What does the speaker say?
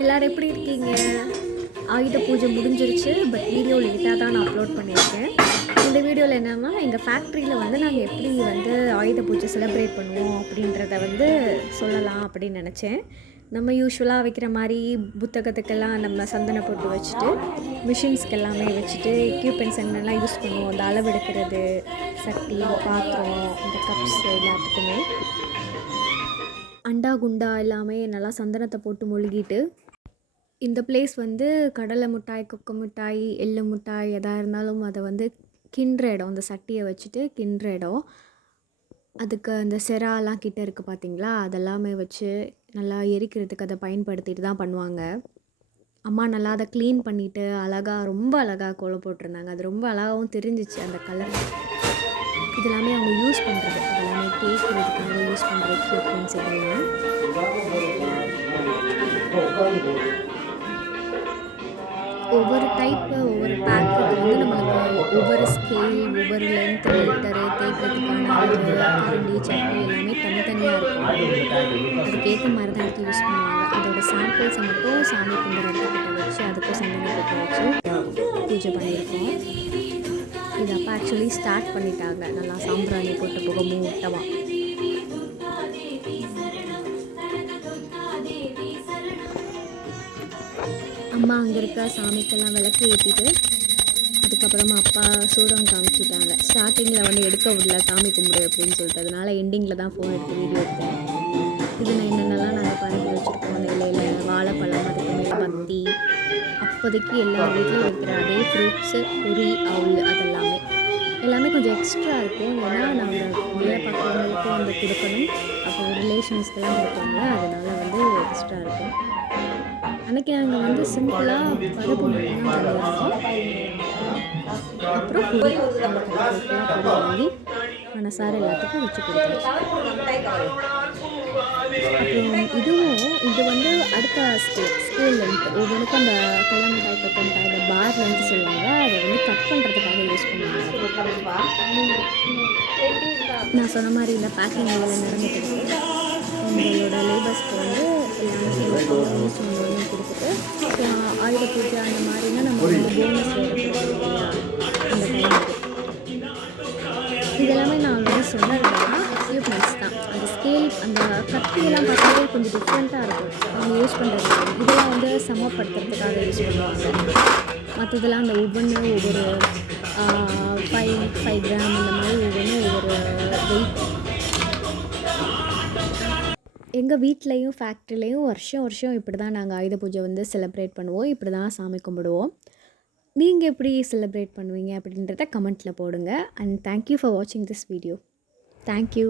எல்லோரும் எப்படி இருக்கீங்க? ஆயுத பூஜை முடிஞ்சிருச்சு. பட் வீடியோ லேட்டாக தான் நான் அப்லோட் பண்ணியிருக்கேன். இந்த வீடியோவில் என்னென்னா எங்கள் ஃபேக்ட்ரியில் வந்து நாங்கள் எப்படி வந்து ஆயுத பூஜை செலிப்ரேட் பண்ணுவோம் அப்படின்றத வந்து சொல்லலாம் அப்படின்னு நினச்சேன். நம்ம யூஸ்வலாக வைக்கிற மாதிரி புத்தகத்துக்கெல்லாம் நம்ம சந்தனம் போட்டு வச்சுட்டு மிஷின்ஸ்க்கு எல்லாமே வச்சுட்டு எக்யூப்மெண்ட்ஸ் என்னெல்லாம் யூஸ் பண்ணுவோம், அந்த அளவெடுக்கிறது, சட்டி, பாத்திரம், இந்த கப்ஸ் எல்லாத்துக்குமே அண்டா குண்டா எல்லாமே நல்லா சந்தனத்தை போட்டு மொழுகிட்டு, இந்த பிளேஸ் வந்து கடலை மிட்டாய், கொக்கு மிட்டாய், எள்ளு மிட்டாய் எதாக இருந்தாலும் அதை வந்து கிண்டுற இடம். அந்த சட்டியை வச்சுட்டு கிண்டுற இடம். அதுக்கு அந்த செராலாம் கிட்ட இருக்குது பார்த்தீங்களா, அதெல்லாமே வச்சு நல்லா எரிக்கிறதுக்கு அதை பயன்படுத்திட்டு தான் பண்ணுவாங்க. அம்மா நல்லா அதை க்ளீன் பண்ணிவிட்டு அழகாக, ரொம்ப அழகாக கோலம் போட்டிருந்தாங்க. அது ரொம்ப அழகாகவும் தெரிஞ்சிச்சு அந்த கலர். இதெல்லாமே அவங்க யூஸ் பண்ணுறது, அதெல்லாமே தேய்க்கிறதுக்காக யூஸ் பண்ணுற எக்யூப்மெண்ட்ஸ் இதெல்லாம். ஒவ்வொரு டைப்பு, ஒவ்வொரு பேக்குக்கு வந்து நம்மளுக்கு ஒவ்வொரு ஸ்கேல், ஒவ்வொரு லென்த், மீட்டரு, தேய்க்கிறதுக்கான அளவு, கரண்டி, சட்னி எல்லாமே தனித்தனியாக இருக்கும். அதுக்கேற்ற மாதிரி தான் எடுத்து யூஸ் பண்ணுவாங்க. அதோட சாம்பிள்ஸை மட்டும் சாமி கும்பிட்ற இடத்துக்கிட்ட வச்சு அதுக்கும் சந்தனம் போட்டு வச்சு பூஜை பண்ணியிருக்கோம். இது அப்போ ஆக்சுவலி ஸ்டார்ட் பண்ணிட்டாங்க. நல்லா சாம்பிராணி போட்டு புகை மூட்டமாக. அம்மா அங்கே இருக்க சாமிக்கெல்லாம் விளக்கு ஏற்றிட்டு அதுக்கப்புறமா அப்பா சூடம் காமிச்சிட்டாங்க. ஸ்டார்டிங்கில் வந்து எடுக்க விடல சாமி கும்பிடு அப்படின்னு சொல்லிட்டு, அதனால எண்டிங்கில் தான் ஃபோன் எடுத்து வீடியோ எடுத்தேன். இது நான் என்னென்னலாம் நாங்கள் பரப்பி வச்சுருக்கோம். அந்த இலையில் வாழைப்பழம், அதுக்கு மேலே பத்தி, அப்போதைக்கு எல்லா வீட்லேயும் வைக்கிற அதே ஃப்ரூட்ஸு, பொரி, அவுள் எல்லாமே கொஞ்சம் எக்ஸ்ட்ரா இருக்கும். ஏன்னா நாங்கள் வேலை பார்க்குறவங்களுக்கும் வந்து கொடுக்கணும், அப்புறம் ரிலேஷன்ஸ்க்கெல்லாம் கொடுப்போம்ல, அதனால் வந்து எக்ஸ்ட்ரா இருக்கும். அன்றைக்கி நாங்கள் வந்து சிம்பிளாக பருப்பு மட்டும்தான் பண்ணியிருந்தோம். அப்புறம் பொரி வாங்கி மனசார எல்லாத்துக்கும் வச்சு கொடுத்தாச்சு. அப்புறம் இது வந்து அடுத்த ஸ்கேல் லென்த். ஒவ்வொன்றுக்கும் அந்த கடலை மிட்டாய், கொட்டை மிட்டாய், இந்த பார் லென்த் சொல்லுவாங்க, அதை வந்து கட் பண்ணுறதுக்காக யூஸ் பண்ணுவாங்க. நான் சொன்ன மாதிரி இந்த பேக்கிங் வேலை நடந்துட்டு உங்களோட லேபர்ஸ்க்கு வந்து எல்லாமே ஒன்று கொடுத்துட்டு ஆயுத பூஜை அந்த மாதிரினா நம்ம போனஸ் வேலை கொடுக்குறோம் அந்த டைமுக்கு. இதெல்லாமே நான் வந்து சொன்னதுன்னா எக்யூப்மெண்ட்ஸ் தான். அந்த ஸ்கேல், அந்த கத்தியெல்லாம் பார்த்தாலே கொஞ்சம் டிஃப்ரெண்ட்டாக இருக்கும் அவங்க யூஸ் பண்ணுறது. இதெல்லாம் வந்து சமப்படுத்துறதுக்காக யூஸ் பண்ணுவாங்க. மற்றதெல்லாம் அந்த ஒவ்வொன்றும் ஒவ்வொரு 5 கிராம் அந்த மாதிரி ஒவ்வொன்றும் ஒவ்வொரு வெயிட். எங்கள் வீட்லேயும் ஃபேக்ட்ரிலேயும் வருஷம் இப்படி தான் நாங்கள் ஆயுத பூஜை வந்து செலிப்ரேட் பண்ணுவோம். இப்படி தான் சாமி கும்பிடுவோம். நீங்கள் எப்படி செலிப்ரேட் பண்ணுவீங்க அப்படின்றத கமெண்ட்டில் போடுங்க. அண்ட் தேங்க்யூ ஃபார் வாட்சிங் திஸ் வீடியோ. தேங்க்யூ.